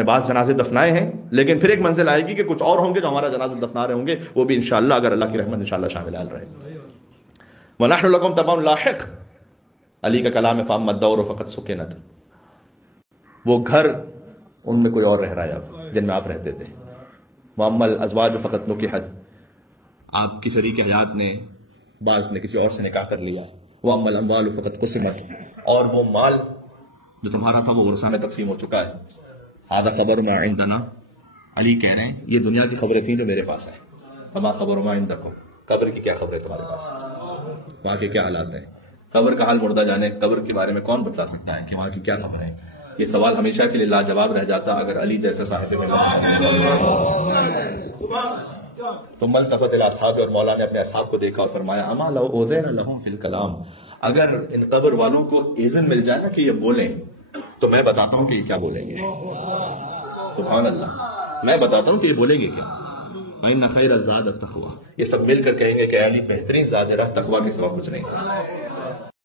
نے بعض جنازے دفنائے ہیں، لیکن پھر ایک منزل آئے گی کہ کچھ اور ہوں گے جو ہمارا جنازہ دفنا رہے ہوں گے، وہ بھی انشاءاللہ اگر اللہ کی رحمت انشاءاللہ شامل حال رہے. وَنَحْنُ لَكُمْ تَبَعٌ لَاحِقٌ، علی کا کلام ہے فَأَمَّا الدَّوْرُ فَقَدْ سُكِنَتْ، وہ گھر ان میں کوئی اور رہ رہا ہے اب جن میں آپ رہتے تھے. وَأَمَّا الْأَزْوَاجُ فَقَدْ نُكِحَتْ، آپ کی شریک حیات نے بعض نے کسی اور سے نکاح کر لیا. وَأَمَّا الْأَمْوَالُ فَقَدْ قُسِمَتْ، اور وہ مال جو تمہارا تھا وہ ورثہ میں تقسیم ہو چکا ہے. هذا خبر ما عندنا، علی کہہ رہے ہیں یہ دنیا کی خبریں تھیں جو میرے پاس ہیں. فما خبر ما عندکم، قبر کی کیا خبریں تمہارے پاس ہیں، وہاں کے کیا حالات ہیں. قبر کا حال مردہ جانے، قبر کے بارے میں کون بتلا سکتا ہے کہ وہاں کی کیا خبریں ہیں. یہ سوال ہمیشہ کے لیے لاجواب رہ جاتا اگر علی جیسے صاحب ثم التفت الى اصحابہ، اور مولا نے اپنے اصحاب کو دیکھا اور فرمایا اما لو اوذینا لهم فی الکلام، اگر ان قبر والوں کو اذن مل جائے نا کہ یہ بولیں تو میں بتاتا ہوں کہ یہ کیا بولیں گے. سبحان اللہ، میں بتاتا ہوں کہ یہ بولیں گے کیا. وَإِنَّ خَيْرَ الزَّادِ التَّقْوَىٰ، یہ سب مل کر کہیں گے کہ علی بہترین زاد ہے تقویٰ کے سوا کچھ نہیں تھا.